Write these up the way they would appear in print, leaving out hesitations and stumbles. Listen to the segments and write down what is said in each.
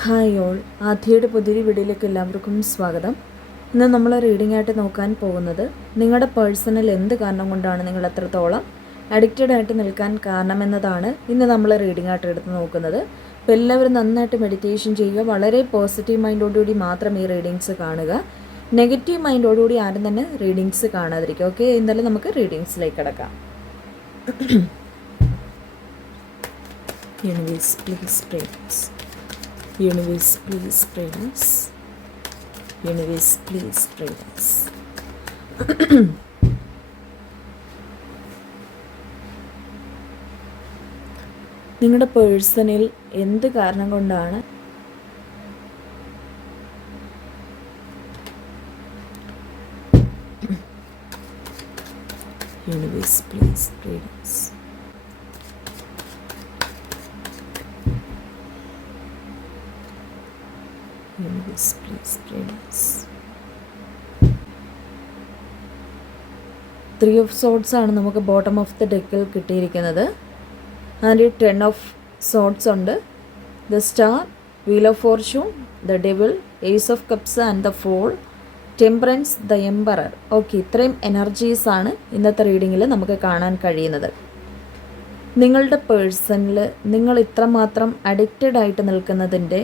Hi all, ആദ്യയുടെ പുതിയൊരു വീഡിയോയിലേക്ക് എല്ലാവർക്കും സ്വാഗതം. ഇന്ന് നമ്മൾ റീഡിംഗ് ആയിട്ട് നോക്കാൻ പോകുന്നത് നിങ്ങളുടെ പേഴ്സണൽ എന്ത് കാരണം കൊണ്ടാണ് നിങ്ങൾ എത്രത്തോളം അഡിക്റ്റഡ് ആയിട്ട് നിൽക്കാൻ കാരണമെന്നതാണ് ഇന്ന് നമ്മൾ റീഡിംഗ് ആയിട്ട് എടുത്ത് നോക്കുന്നത്. അപ്പോൾ എല്ലാവരും നന്നായിട്ട് മെഡിറ്റേഷൻ ചെയ്യുക, വളരെ പോസിറ്റീവ് മൈൻഡോടുകൂടി മാത്രം ഈ റീഡിങ്സ് കാണുക. നെഗറ്റീവ് മൈൻഡോടുകൂടി ആരും തന്നെ റീഡിങ്സ് കാണാതിരിക്കുക. ഓക്കെ, എന്തായാലും നമുക്ക് റീഡിങ്സിലേക്ക് കിടക്കാം. Universe please praise. Universe, please pray us. Universe, please pray us. നിങ്ങളുടെ പേഴ്സണിൽ എന്ത് കാരണം കൊണ്ടാണ് Universe, please pray us. Universe, please pray us. 3 of Swords ആണ് നമുക്ക് ബോട്ടം ഓഫ് ദ ഡെക്കിൽ കിട്ടിയിരിക്കുന്നത്. ആൻഡ് 10 ഓഫ് സോഡ്സ് ഉണ്ട്. The star, wheel of fortune, the devil, ace of cups and the fool, temperance, the emperor. Okay, ഇത്രയും energies ആണ് ഇന്നത്തെ റീഡിങ്ങിൽ നമുക്ക് കാണാൻ കഴിയുന്നത്. നിങ്ങളുടെ പേഴ്സണിൽ നിങ്ങൾ ഇത്രമാത്രം അഡിക്റ്റഡ് ആയിട്ട് നിൽക്കുന്നതിൻ്റെ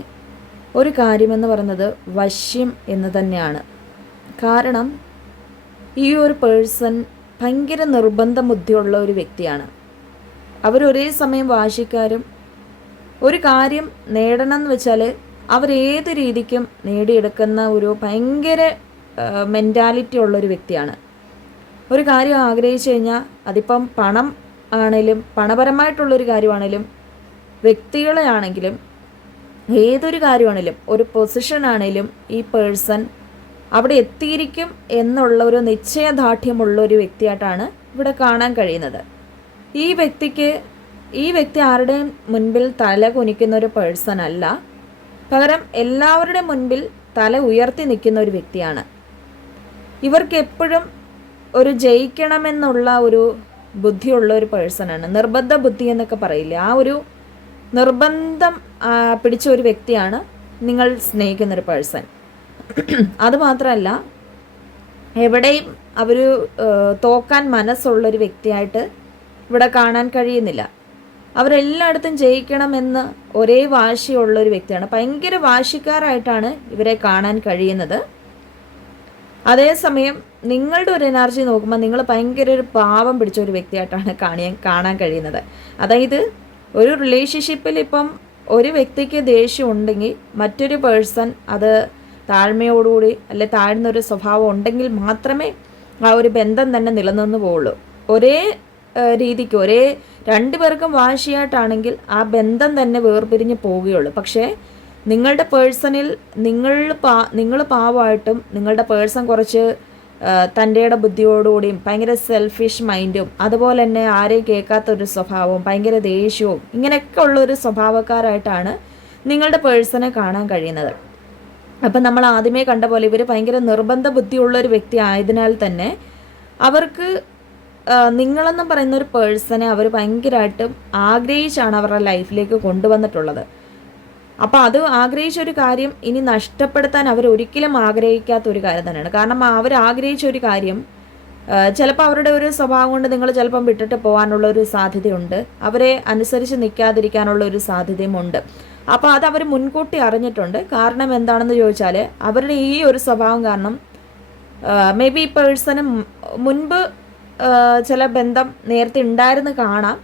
ഒരു കാര്യമെന്ന് പറയുന്നത് വശ്യം എന്ന് തന്നെയാണ്. കാരണം ഈ ഒരു പേഴ്സൺ ഭയങ്കര നിർബന്ധ ബുദ്ധിയുള്ള ഒരു വ്യക്തിയാണ്. അവരൊരേ സമയം വാശിക്കാരും. ഒരു കാര്യം നേടണം എന്ന് വെച്ചാൽ അവരേത് രീതിക്കും നേടിയെടുക്കുന്ന ഒരു ഭയങ്കര മെൻറ്റാലിറ്റി ഉള്ളൊരു വ്യക്തിയാണ്. ഒരു കാര്യം ആഗ്രഹിച്ചു കഴിഞ്ഞാൽ അതിപ്പം പണം ആണെങ്കിലും പണപരമായിട്ടുള്ളൊരു കാര്യമാണെങ്കിലും വ്യക്തികളെ ആണെങ്കിലും ഏതൊരു കാര്യമാണെങ്കിലും ഒരു പൊസിഷൻ ആണെങ്കിലും ഈ പേഴ്സൺ അവിടെ എത്തിയിരിക്കും എന്നുള്ള ഒരു നിശ്ചയദാർഢ്യമുള്ള ഒരു വ്യക്തിയായിട്ടാണ് ഇവിടെ കാണാൻ കഴിയുന്നത്. ഈ വ്യക്തി ആരുടെയും മുൻപിൽ തല കുനിക്കുന്ന ഒരു പേഴ്സൺ അല്ല, പകരം എല്ലാവരുടെ മുൻപിൽ തല ഉയർത്തി നിൽക്കുന്ന ഒരു വ്യക്തിയാണ്. ഇവർക്ക് എപ്പോഴും ഒരു ജയിക്കണമെന്നുള്ള ഒരു ബുദ്ധിയുള്ള ഒരു പേഴ്സണാണ്. നിർബന്ധ ബുദ്ധി എന്നൊക്കെ പറയില്ലേ, ആ ഒരു നിർബന്ധം പിടിച്ച ഒരു വ്യക്തിയാണ് നിങ്ങൾ സ്നേഹിക്കുന്നൊരു പേഴ്സൺ. അതുമാത്രമല്ല, എവിടെയും അവർ തോക്കാൻ മനസ്സുള്ളൊരു വ്യക്തിയായിട്ട് ഇവിടെ കാണാൻ കഴിയുന്നില്ല. അവരെല്ലായിടത്തും ജയിക്കണമെന്ന് ഒരേ വാശിയുള്ളൊരു വ്യക്തിയാണ്. ഭയങ്കര വാശിക്കാരായിട്ടാണ് ഇവരെ കാണാൻ കഴിയുന്നത്. അതേസമയം നിങ്ങളുടെ ഒരു എനർജി നോക്കുമ്പോൾ നിങ്ങൾ ഭയങ്കര ഒരു പാവം പിടിച്ച ഒരു വ്യക്തിയായിട്ടാണ് കാണാൻ കഴിയുന്നത്. അതായത് ഒരു റിലേഷൻഷിപ്പിൽ ഇപ്പം ഒരു വ്യക്തിക്ക് ദേഷ്യം ഉണ്ടെങ്കിൽ മറ്റൊരു പേഴ്സൺ അത് താഴ്മയോടുകൂടി അല്ലെ താഴ്ന്നൊരു സ്വഭാവം ഉണ്ടെങ്കിൽ മാത്രമേ ആ ഒരു ബന്ധം തന്നെ നിലനിന്ന് പോവുള്ളൂ. ഒരേ രീതിക്ക് ഒരേ രണ്ടു പേർക്കും വാശിയായിട്ടാണെങ്കിൽ ആ ബന്ധം തന്നെ വേർപിരിഞ്ഞ് പോവുകയുള്ളൂ. പക്ഷേ നിങ്ങളുടെ പേഴ്സണിൽ നിങ്ങൾ പാവമായിട്ടും നിങ്ങളുടെ പേഴ്സൺ കുറച്ച് തൻ്റെ ബുദ്ധിയോടുകൂടിയും ഭയങ്കര സെൽഫിഷ് മൈൻഡും അതുപോലെ തന്നെ ആരെയും കേൾക്കാത്തൊരു സ്വഭാവവും ഭയങ്കര ദേഷ്യവും ഇങ്ങനെയൊക്കെ ഉള്ളൊരു സ്വഭാവക്കാരായിട്ടാണ് നിങ്ങളുടെ പേഴ്സണെ കാണാൻ കഴിയുന്നത്. അപ്പം നമ്മൾ ആദ്യമേ കണ്ട പോലെ ഇവർ ഭയങ്കര നിർബന്ധ ബുദ്ധിയുള്ളൊരു വ്യക്തി ആയതിനാൽ തന്നെ അവർക്ക് നിങ്ങളെന്ന് പറയുന്ന ഒരു പേഴ്സണെ അവർ ഭയങ്കരമായിട്ടും ആഗ്രഹിച്ചാണ് അവരുടെ ലൈഫിലേക്ക് കൊണ്ടുവന്നിട്ടുള്ളത്. അപ്പോൾ അത് ആഗ്രഹിച്ചൊരു കാര്യം ഇനി നഷ്ടപ്പെടുത്താൻ അവർ ഒരിക്കലും ആഗ്രഹിക്കാത്തൊരു കാര്യം തന്നെയാണ്. കാരണം അവർ ആഗ്രഹിച്ചൊരു കാര്യം ചിലപ്പോൾ അവരുടെ ഒരു സ്വഭാവം കൊണ്ട് നിങ്ങൾ ചിലപ്പം വിട്ടിട്ട് പോകാനുള്ള ഒരു സാധ്യതയുണ്ട്, അവരെ അനുസരിച്ച് നിൽക്കാതിരിക്കാനുള്ള ഒരു സാധ്യതയുമുണ്ട്. അപ്പോൾ അത് അവർ മുൻകൂട്ടി അറിഞ്ഞിട്ടുണ്ട്. കാരണം എന്താണെന്ന് ചോദിച്ചാൽ അവരുടെ ഈ ഒരു സ്വഭാവം കാരണം മേ ബി ഈ പേഴ്സണ് മുൻപ് ചില ബന്ധം നേരത്തെ ഉണ്ടായിരുന്നു കാണാം.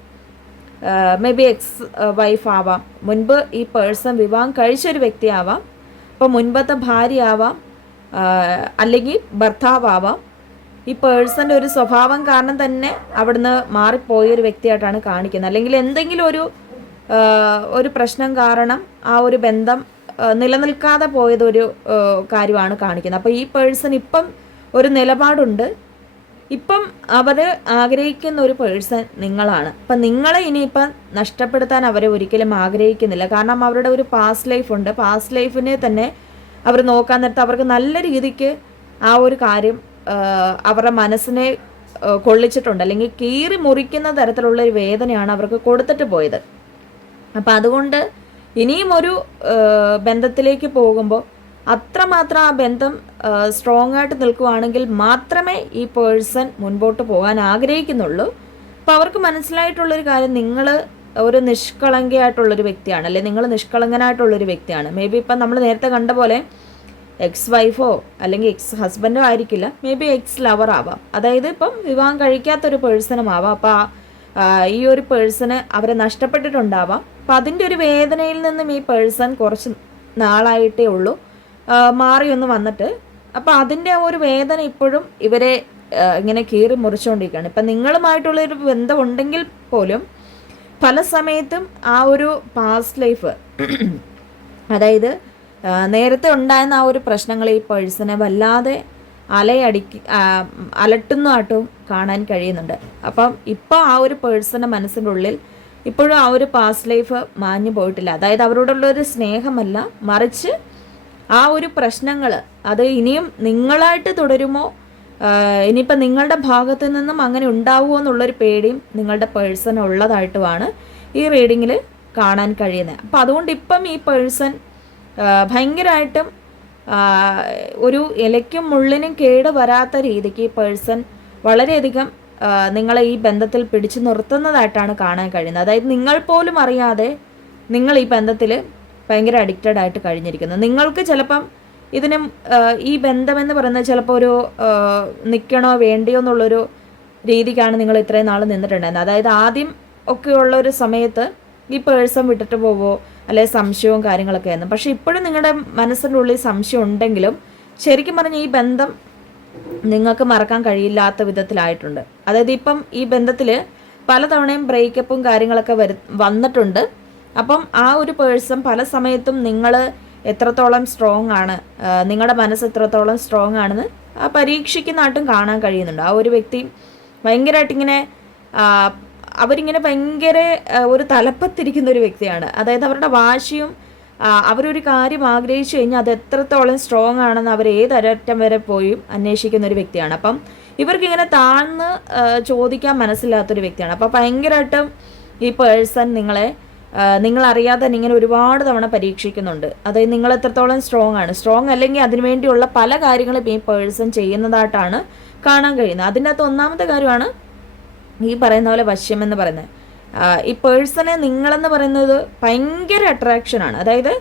മേ ബി എക്സ് വൈഫ് ആവാം, മുൻപ് ഈ പേഴ്സൺ വിവാഹം കഴിച്ചൊരു വ്യക്തിയാവാം, അപ്പോൾ മുൻപത്തെ ഭാര്യ ആവാം, അല്ലെങ്കിൽ ഭർത്താവാവാം. ഈ പേഴ്സൻ്റെ ഒരു സ്വഭാവം കാരണം തന്നെ അവിടുന്ന് മാറിപ്പോയൊരു വ്യക്തിയായിട്ടാണ് കാണിക്കുന്നത്. അല്ലെങ്കിൽ എന്തെങ്കിലും ഒരു പ്രശ്നം കാരണം ആ ഒരു ബന്ധം നിലനിൽക്കാതെ പോയതൊരു കാര്യമാണ് കാണിക്കുന്നത്. അപ്പോൾ ഈ പേഴ്സൺ ഇപ്പം ഒരു നിലപാടുണ്ട്. ഇപ്പം അവർ ആഗ്രഹിക്കുന്ന ഒരു പേഴ്സൺ നിങ്ങളാണ്. അപ്പം നിങ്ങളെ ഇനിയിപ്പം നഷ്ടപ്പെടുത്താൻ അവരെ ഒരിക്കലും ആഗ്രഹിക്കുന്നില്ല. കാരണം അവരുടെ ഒരു പാസ്റ്റ് ലൈഫ് ഉണ്ട്. പാസ്റ്റ് ലൈഫിനെ തന്നെ അവർ നോക്കാൻ നേരത്ത് അവർക്ക് നല്ല രീതിക്ക് ആ ഒരു കാര്യം അവരുടെ മനസ്സിനെ കൊള്ളിച്ചിട്ടുണ്ട്, അല്ലെങ്കിൽ കീറി മുറിക്കുന്ന തരത്തിലുള്ളൊരു വേദനയാണ് അവർക്ക് കൊടുത്തിട്ട് പോയത്. അപ്പം അതുകൊണ്ട് ഇനിയും ഒരു ബന്ധത്തിലേക്ക് പോകുമ്പോൾ അത്രമാത്രം ആ ബന്ധം സ്ട്രോങ് ആയിട്ട് നിൽക്കുകയാണെങ്കിൽ മാത്രമേ ഈ പേഴ്സൺ മുൻപോട്ട് പോകാൻ ആഗ്രഹിക്കുന്നുള്ളൂ. അപ്പോൾ അവർക്ക് മനസ്സിലായിട്ടുള്ളൊരു കാര്യം, നിങ്ങൾ ഒരു നിഷ്കളങ്കയായിട്ടുള്ളൊരു വ്യക്തിയാണ്, അല്ലെങ്കിൽ നിങ്ങൾ നിഷ്കളങ്കനായിട്ടുള്ളൊരു വ്യക്തിയാണ്. മേ ബി ഇപ്പം നമ്മൾ നേരത്തെ കണ്ട പോലെ എക്സ് വൈഫോ അല്ലെങ്കിൽ എക്സ് ഹസ്ബൻഡോ ആയിരിക്കില്ല, മേ ബി എക്സ് ലവർ ആവാം. അതായത് ഇപ്പം വിവാഹം കഴിക്കാത്തൊരു പേഴ്സണും ആവാം. അപ്പോൾ ഈ ഒരു പേഴ്സണ് അവരെ നഷ്ടപ്പെട്ടിട്ടുണ്ടാവാം. അപ്പം അതിൻ്റെ ഒരു വേദനയിൽ നിന്നും ഈ പേഴ്സൺ കുറച്ച് നാളായിട്ടേ ഉള്ളൂ മാറിയൊന്ന് വന്നിട്ട്. അപ്പം അതിൻ്റെ ഒരു വേദന ഇപ്പോഴും ഇവരെ ഇങ്ങനെ കീറി മുറിച്ചുകൊണ്ടിരിക്കുകയാണ്. ഇപ്പം നിങ്ങളുമായിട്ടുള്ളൊരു ബന്ധമുണ്ടെങ്കിൽ പോലും പല സമയത്തും ആ ഒരു പാസ്റ്റ് ലൈഫ്, അതായത് നേരത്തെ ഉണ്ടായിരുന്ന ആ ഒരു പ്രശ്നങ്ങൾ ഈ പേഴ്സണെ വല്ലാതെ അലട്ടുന്നതായിട്ടും കാണാൻ കഴിയുന്നുണ്ട്. അപ്പം ഇപ്പോൾ ആ ഒരു പേഴ്സൻ്റെ മനസ്സിൻ്റെ ഉള്ളിൽ ഇപ്പോഴും ആ ഒരു പാസ്റ്റ് ലൈഫ് മാഞ്ഞു പോയിട്ടില്ല. അതായത് അവരോടുള്ളൊരു സ്നേഹമല്ല, മറിച്ച് ആ ഒരു പ്രശ്നങ്ങൾ അത് ഇനിയും നിങ്ങളായിട്ട് തുടരുമോ, ഇനിയിപ്പോൾ നിങ്ങളുടെ ഭാഗത്തു നിന്നും അങ്ങനെ ഉണ്ടാവുമോ എന്നുള്ളൊരു പേടിയും നിങ്ങളുടെ പേഴ്സൺ ഉള്ളതായിട്ടുമാണ് ഈ റീഡിങ്ങിൽ കാണാൻ കഴിയുന്നത്. അപ്പോൾ അതുകൊണ്ട് ഇപ്പം ഈ പേഴ്സൺ ഭയങ്കരമായിട്ടും ഒരു ഇലയ്ക്കും മുള്ളിനും കേട് വരാത്ത രീതിക്ക് ഈ പേഴ്സൺ വളരെയധികം നിങ്ങളെ ഈ ബന്ധത്തിൽ പിടിച്ചു നിർത്തുന്നതായിട്ടാണ് കാണാൻ കഴിയുന്നത്. അതായത് നിങ്ങൾ പോലും അറിയാതെ നിങ്ങൾ ഈ ബന്ധത്തിൽ ഭയങ്കര അഡിക്റ്റഡ് ആയിട്ട് കഴിഞ്ഞിരിക്കുന്നത്. നിങ്ങൾക്ക് ചിലപ്പം ഇതിന് ഈ ബന്ധമെന്ന് പറയുന്നത് ചിലപ്പോൾ ഒരു നിൽക്കണോ വേണ്ടിയോ എന്നുള്ളൊരു രീതിക്കാണ് നിങ്ങൾ ഇത്രയും നാൾ നിന്നിട്ടുണ്ടായിരുന്നത്. അതായത് ആദ്യം ഒക്കെ ഉള്ളൊരു സമയത്ത് ഈ പേഴ്സൺ വിട്ടിട്ട് പോവോ അല്ലെ സംശയവും കാര്യങ്ങളൊക്കെ ആയിരുന്നു. പക്ഷേ ഇപ്പോഴും നിങ്ങളുടെ മനസ്സിൻ്റെ ഉള്ളിൽ സംശയം ഉണ്ടെങ്കിലും ശരിക്കും പറഞ്ഞാൽ ഈ ബന്ധം നിങ്ങൾക്ക് മറക്കാൻ കഴിയില്ലാത്ത വിധത്തിലായിട്ടുണ്ട്. അതായത് ഇപ്പം ഈ ബന്ധത്തിൽ പലതവണയും ബ്രേക്കപ്പും കാര്യങ്ങളൊക്കെ വന്നിട്ടുണ്ട്. അപ്പം ആ ഒരു പേഴ്സൺ പല സമയത്തും നിങ്ങൾ എത്രത്തോളം സ്ട്രോങ് ആണ്, നിങ്ങളുടെ മനസ്സ് എത്രത്തോളം സ്ട്രോങ് ആണെന്ന് പരീക്ഷിക്കുന്നതായിട്ടും കാണാൻ കഴിയുന്നുണ്ട്. ആ ഒരു വ്യക്തി ഭയങ്കരമായിട്ടിങ്ങനെ അവരിങ്ങനെ ഭയങ്കര ഒരു തലപ്പത്തിരിക്കുന്ന ഒരു വ്യക്തിയാണ്. അതായത് അവരുടെ വാശിയും അവരൊരു കാര്യം ആഗ്രഹിച്ചു കഴിഞ്ഞാൽ അത് എത്രത്തോളം സ്ട്രോങ് ആണെന്ന് അവർ ഏതൊരറ്റം വരെ പോയി അന്വേഷിക്കുന്ന ഒരു വ്യക്തിയാണ്. അപ്പം ഇവർക്കിങ്ങനെ താഴ്ന്ന് ചോദിക്കാൻ മനസ്സിലാത്തൊരു വ്യക്തിയാണ്. അപ്പം ഭയങ്കരമായിട്ടും ഈ പേഴ്സൺ നിങ്ങളറിയാതെ ഇങ്ങനെ ഒരുപാട് തവണ പരീക്ഷിക്കുന്നുണ്ട്. അതായത് നിങ്ങൾ എത്രത്തോളം സ്ട്രോങ് അല്ലെങ്കിൽ അതിനുവേണ്ടിയുള്ള പല കാര്യങ്ങളും ഈ പേഴ്സൺ ചെയ്യുന്നതായിട്ടാണ് കാണാൻ കഴിയുന്നത്. അതിൻ്റെ അകത്ത് ഒന്നാമത്തെ കാര്യമാണ് ഈ പറയുന്ന പോലെ വശ്യം എന്ന് പറയുന്നത്. ഈ പേഴ്സണെ നിങ്ങളെന്ന് പറയുന്നത് ഭയങ്കര അട്രാക്ഷനാണ്. അതായത്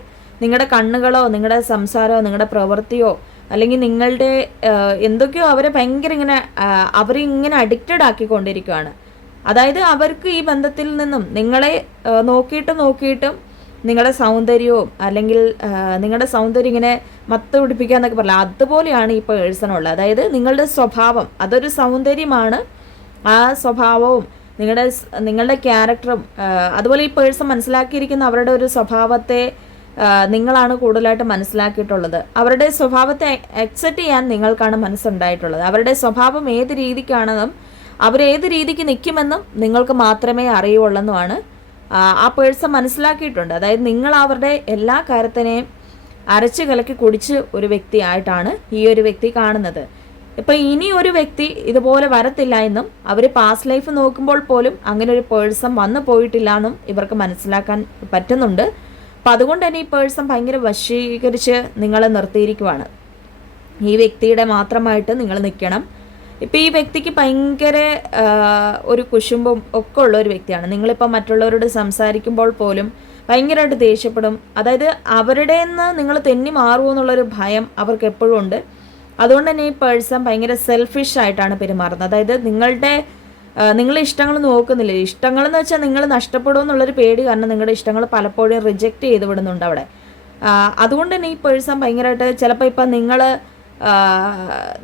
നിങ്ങളുടെ കണ്ണുകളോ നിങ്ങളുടെ സംസാരമോ നിങ്ങളുടെ പ്രവൃത്തിയോ അല്ലെങ്കിൽ നിങ്ങളുടെ എന്തൊക്കെയോ അവരെ ഭയങ്കര അവരിങ്ങനെ അഡിക്റ്റഡ് ആക്കിക്കൊണ്ടിരിക്കുകയാണ്. അതായത് അവർക്ക് ഈ ബന്ധത്തിൽ നിന്നും നിങ്ങളെ നോക്കിയിട്ടും നിങ്ങളുടെ സൗന്ദര്യവും അല്ലെങ്കിൽ നിങ്ങളുടെ സൗന്ദര്യം ഇങ്ങനെ മത്ത് പിടിപ്പിക്കുക എന്നൊക്കെ പറയാം, അതുപോലെയാണ് ഈ പേഴ്സണുള്ളത്. അതായത് നിങ്ങളുടെ സ്വഭാവം അതൊരു സൗന്ദര്യമാണ്. ആ സ്വഭാവവും നിങ്ങളുടെ ക്യാരക്ടറും അതുപോലെ ഈ പേഴ്സൺ മനസ്സിലാക്കിയിരിക്കുന്ന അവരുടെ ഒരു സ്വഭാവത്തെ നിങ്ങളാണ് കൂടുതലായിട്ട് മനസ്സിലാക്കിയിട്ടുള്ളത്. അവരുടെ സ്വഭാവത്തെ അക്സെപ്റ്റ് ചെയ്യാൻ നിങ്ങൾക്കാണ് മനസ്സുണ്ടായിട്ടുള്ളത്. അവരുടെ സ്വഭാവം ഏത് രീതിക്കാണെന്നും അവരേത് രീതിക്ക് നിൽക്കുമെന്നും നിങ്ങൾക്ക് മാത്രമേ അറിയുള്ളെന്നുമാണ് ആ പേഴ്സൺ മനസ്സിലാക്കിയിട്ടുണ്ട്. അതായത് നിങ്ങൾ അവരുടെ എല്ലാ കാര്യത്തിനെയും അരച്ച് കലക്കി കുടിച്ച് ഒരു വ്യക്തിയായിട്ടാണ് ഈ ഒരു വ്യക്തി കാണുന്നത്. ഇപ്പം ഇനി ഒരു വ്യക്തി ഇതുപോലെ വരത്തില്ല എന്നും അവർ പാസ്റ്റ് ലൈഫ് നോക്കുമ്പോൾ പോലും അങ്ങനെ ഒരു പേഴ്സൺ വന്നു പോയിട്ടില്ല എന്നും ഇവർക്ക് മനസ്സിലാക്കാൻ പറ്റുന്നുണ്ട്. അപ്പം അതുകൊണ്ട് തന്നെ ഈ പേഴ്സൺ ഭയങ്കര വശീകരിച്ച് നിങ്ങളെ നിർത്തിയിരിക്കുവാണ്. ഈ വ്യക്തിയുടെ മാത്രമായിട്ട് നിങ്ങൾ നിൽക്കണം. ഇപ്പം ഈ വ്യക്തിക്ക് ഭയങ്കര ഒരു കുശുമ്പും ഒക്കെ ഉള്ള ഒരു വ്യക്തിയാണ്. നിങ്ങളിപ്പോൾ മറ്റുള്ളവരോട് സംസാരിക്കുമ്പോൾ പോലും ഭയങ്കരമായിട്ട് ദേഷ്യപ്പെടും. അതായത് അവരുടെ നിന്ന് നിങ്ങൾ തെന്നി മാറുമോ എന്നുള്ളൊരു ഭയം അവർക്ക് എപ്പോഴും ഉണ്ട്. അതുകൊണ്ട് തന്നെ ഈ പേഴ്സൺ ഭയങ്കര സെൽഫിഷ് ആയിട്ടാണ് പെരുമാറുന്നത്. അതായത് നിങ്ങളുടെ ഇഷ്ടങ്ങൾ നോക്കുന്നില്ല. ഇഷ്ടങ്ങളെന്ന് വെച്ചാൽ നിങ്ങൾ നഷ്ടപ്പെടുമോ എന്നുള്ളൊരു പേടി കാരണം നിങ്ങളുടെ ഇഷ്ടങ്ങൾ പലപ്പോഴും റിജക്റ്റ് ചെയ്ത് വിടുന്നുണ്ട് അവിടെ. അതുകൊണ്ട് തന്നെ ഈ പേഴ്സൺ ഭയങ്കരമായിട്ട് ചിലപ്പോൾ ഇപ്പം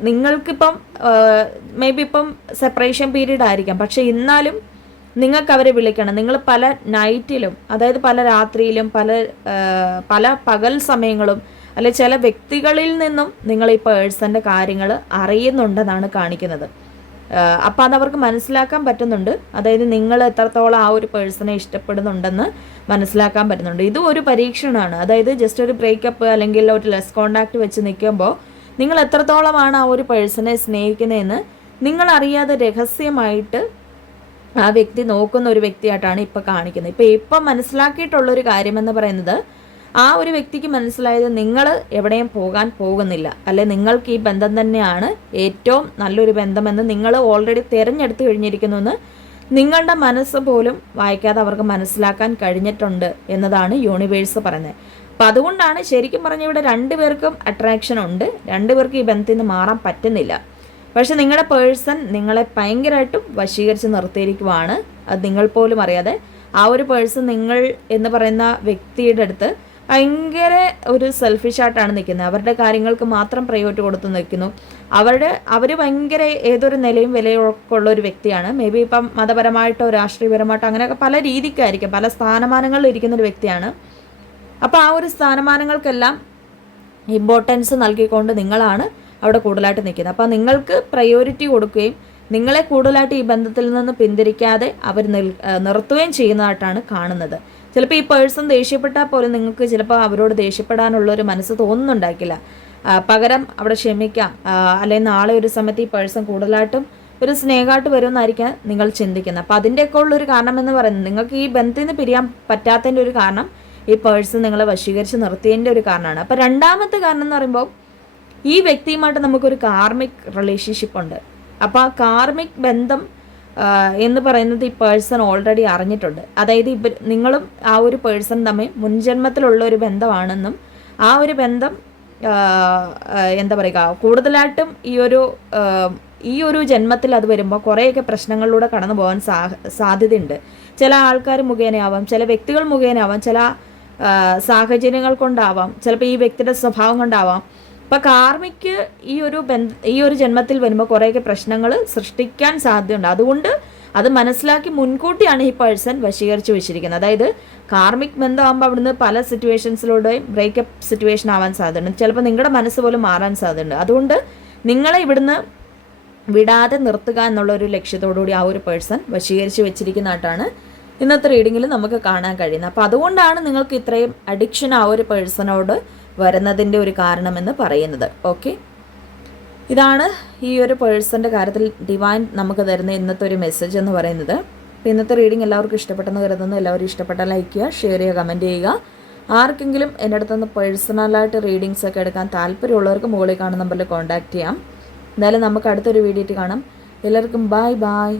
നിങ്ങൾക്കിപ്പം മേ ബി ഇപ്പം സെപ്പറേഷൻ പീരീഡ് ആയിരിക്കാം, പക്ഷെ എന്നാലും നിങ്ങൾക്ക് അവരെ വിളിക്കണം. നിങ്ങൾ പല നൈറ്റിലും അതായത് പല രാത്രിയിലും പല പകൽ സമയങ്ങളും അല്ലെ ചില വ്യക്തികളിൽ നിന്നും നിങ്ങൾ ഈ പേഴ്സൻ്റെ കാര്യങ്ങൾ അറിയുന്നുണ്ടെന്നാണ് കാണിക്കുന്നത്. അപ്പം അതവർക്ക് മനസ്സിലാക്കാൻ പറ്റുന്നുണ്ട്. അതായത് നിങ്ങൾ എത്രത്തോളം ആ ഒരു പേഴ്സണെ ഇഷ്ടപ്പെടുന്നുണ്ടെന്ന് മനസ്സിലാക്കാൻ പറ്റുന്നുണ്ട്. ഇതും ഒരു പരീക്ഷണമാണ്. അതായത് ജസ്റ്റ് ഒരു ബ്രേക്കപ്പ് അല്ലെങ്കിൽ ഒരു ലെസ് കോണ്ടാക്ട് വെച്ച് നിൽക്കുമ്പോൾ നിങ്ങൾ എത്രത്തോളമാണ് ആ ഒരു പേഴ്സണെ സ്നേഹിക്കുന്നതെന്ന് നിങ്ങളറിയാതെ രഹസ്യമായിട്ട് ആ വ്യക്തി നോക്കുന്ന ഒരു വ്യക്തിയായിട്ടാണ് ഇപ്പം കാണിക്കുന്നത്. ഇപ്പം മനസ്സിലാക്കിയിട്ടുള്ളൊരു കാര്യമെന്ന് പറയുന്നത്, ആ ഒരു വ്യക്തിക്ക് മനസ്സിലായത് നിങ്ങൾ എവിടെയും പോകാൻ പോകുന്നില്ല, അല്ലെ നിങ്ങൾക്ക് ഈ ബന്ധം തന്നെയാണ് ഏറ്റവും നല്ലൊരു ബന്ധമെന്ന് നിങ്ങൾ ഓൾറെഡി തിരഞ്ഞെടുത്ത് കഴിഞ്ഞിരിക്കുന്നു എന്ന് നിങ്ങളുടെ മനസ്സ് പോലും വായിക്കാതെ അവർക്ക് മനസ്സിലാക്കാൻ കഴിഞ്ഞിട്ടുണ്ട് എന്നതാണ് യൂണിവേഴ്സ് പറയുന്നത്. അപ്പം അതുകൊണ്ടാണ് ശരിക്കും പറഞ്ഞാൽ ഇവിടെ രണ്ടുപേർക്കും അട്രാക്ഷൻ ഉണ്ട്, രണ്ടുപേർക്കും ഈ ബന്ധത്തിൽ നിന്ന് മാറാൻ പറ്റുന്നില്ല. പക്ഷെ നിങ്ങളുടെ പേഴ്സൺ നിങ്ങളെ ഭയങ്കരമായിട്ടും വശീകരിച്ച് നിർത്തിയിരിക്കുവാണ്, അത് നിങ്ങൾ പോലും അറിയാതെ. ആ ഒരു പേഴ്സൺ നിങ്ങൾ എന്ന് പറയുന്ന വ്യക്തിയുടെ അടുത്ത് ഭയങ്കര ഒരു സെൽഫിഷായിട്ടാണ് നിൽക്കുന്നത്. അവരുടെ കാര്യങ്ങൾക്ക് മാത്രം പ്രയോറിറ്റി കൊടുത്ത് നിൽക്കുന്നു. അവർ ഭയങ്കര ഏതൊരു നിലയും വിലയൊക്കെ ഉള്ള ഒരു വ്യക്തിയാണ്. മേ ബി ഇപ്പം മതപരമായിട്ടോ രാഷ്ട്രീയപരമായിട്ടോ അങ്ങനെയൊക്കെ പല രീതിക്കായിരിക്കും, പല സ്ഥാനമാനങ്ങളിൽ ഇരിക്കുന്നൊരു വ്യക്തിയാണ്. അപ്പോൾ ആ ഒരു സ്ഥാനമാനങ്ങൾക്കെല്ലാം ഇമ്പോർട്ടൻസ് നൽകിക്കൊണ്ട് നിങ്ങളാണ് അവിടെ കൂടുതലായിട്ട് നിൽക്കുന്നത്. അപ്പോൾ നിങ്ങൾക്ക് പ്രയോറിറ്റി കൊടുക്കുകയും നിങ്ങളെ കൂടുതലായിട്ട് ഈ ബന്ധത്തിൽ നിന്ന് പിന്തിരിക്കാതെ അവർ നിർത്തുകയും ചെയ്യുന്നതായിട്ടാണ് കാണുന്നത്. ചിലപ്പോൾ ഈ പേഴ്സൺ ദേഷ്യപ്പെട്ടാൽ പോലും നിങ്ങൾക്ക് ചിലപ്പോൾ അവരോട് ദേഷ്യപ്പെടാനുള്ളൊരു മനസ്സ് തോന്നുന്നുണ്ടാക്കില്ല. പകരം അവിടെ ക്ഷമിക്കാം, അല്ലെങ്കിൽ നാളെ ഒരു സമയത്ത് ഈ പേഴ്സൺ കൂടുതലായിട്ടും ഒരു സ്നേഹമായിട്ട് വരുമെന്നായിരിക്കാം നിങ്ങൾ ചിന്തിക്കുന്നത്. അപ്പോൾ അതിൻ്റെയൊക്കെ ഉള്ളൊരു കാരണം എന്ന് പറയുന്നത്, നിങ്ങൾക്ക് ഈ ബന്ധത്തിൽ നിന്ന് പിരിയാൻ പറ്റാത്തതിൻ്റെ ഒരു കാരണം ഈ പേഴ്സൺ നിങ്ങളെ വശീകരിച്ച് നിർത്തിയതിൻ്റെ ഒരു കാരണമാണ്. അപ്പോൾ രണ്ടാമത്തെ കാരണം എന്ന് പറയുമ്പോൾ, ഈ വ്യക്തിയുമായിട്ട് നമുക്കൊരു കാർമിക് റിലേഷൻഷിപ്പ് ഉണ്ട്. അപ്പോൾ ആ കാർമിക് ബന്ധം എന്ന് പറയുന്നത് ഈ പേഴ്സൺ ഓൾറെഡി അറിഞ്ഞിട്ടുണ്ട്. അതായത് നിങ്ങളും ആ ഒരു പേഴ്സൺ തമ്മിൽ മുൻജന്മത്തിലുള്ള ഒരു ബന്ധമാണെന്നും ആ ഒരു ബന്ധം എന്താ പറയുക കൂടുതലായിട്ടും ഈ ഒരു ജന്മത്തിൽ അത് വരുമ്പോൾ കുറേയൊക്കെ പ്രശ്നങ്ങളിലൂടെ കടന്നു പോകാൻ സാധ്യതയുണ്ട്. ചില ആൾക്കാർ മുഖേനയാവാം, ചില വ്യക്തികൾ മുഖേനയാവാം, ചില സാഹചര്യങ്ങൾ കൊണ്ടാവാം, ചിലപ്പോൾ ഈ വ്യക്തിയുടെ സ്വഭാവം കൊണ്ടാവാം. അപ്പോൾ കാർമിക്ക് ഈ ഒരു ജന്മത്തിൽ വരുമ്പോൾ കുറേയൊക്കെ പ്രശ്നങ്ങൾ സൃഷ്ടിക്കാൻ സാധ്യതയുണ്ട്. അതുകൊണ്ട് അത് മനസ്സിലാക്കി മുൻകൂട്ടിയാണ് ഈ പേഴ്സൺ വശീകരിച്ച് വെച്ചിരിക്കുന്നത്. അതായത് കാർമിക് ബന്ധമാകുമ്പോൾ അവിടുന്ന് പല സിറ്റുവേഷൻസിലൂടെയും ബ്രേക്കപ്പ് സിറ്റുവേഷൻ ആവാൻ സാധ്യതയുണ്ട്. ചിലപ്പോൾ നിങ്ങളുടെ മനസ്സ് പോലും മാറാൻ സാധ്യതയുണ്ട്. അതുകൊണ്ട് നിങ്ങളെ ഇവിടുന്ന് വിടാതെ നിർത്തുക എന്നുള്ളൊരു ലക്ഷ്യത്തോടുകൂടി ആ ഒരു പേഴ്സൺ വശീകരിച്ച് വെച്ചിരിക്കുന്നതായിട്ടാണ് ഇന്നത്തെ റീഡിങ്ങിൽ നമുക്ക് കാണാൻ കഴിയുന്നത്. അപ്പോൾ അതുകൊണ്ടാണ് നിങ്ങൾക്ക് ഇത്രയും അഡിക്ഷൻ ആ ഒരു പേഴ്സണോട് വരുന്നതിൻ്റെ ഒരു കാരണമെന്ന് പറയുന്നത്. ഓക്കെ, ഇതാണ് ഈ ഒരു പേഴ്സൻ്റെ കാര്യത്തിൽ ഡിവൈൻ നമുക്ക് തരുന്ന ഇന്നത്തെ ഒരു മെസ്സേജ് എന്ന് പറയുന്നത്. അപ്പോൾ ഇന്നത്തെ റീഡിംഗ് എല്ലാവർക്കും ഇഷ്ടപ്പെട്ടെന്ന് കരുതുന്നു. എല്ലാവരും ഇഷ്ടപ്പെട്ടാൽ ലൈക്ക് ചെയ്യുക, ഷെയർ ചെയ്യുക, കമൻറ്റ് ചെയ്യുക. ആർക്കെങ്കിലും എൻ്റെ അടുത്തുനിന്ന് പേഴ്സണലായിട്ട് റീഡിങ്സ് ഒക്കെ എടുക്കാൻ താല്പര്യമുള്ളവർക്ക് മുകളിൽ കാണുന്ന നമ്പറിൽ കോൺടാക്റ്റ് ചെയ്യാം. എന്തായാലും നമുക്ക് അടുത്തൊരു വീഡിയോ കാണാം. എല്ലാവർക്കും ബൈ ബൈ.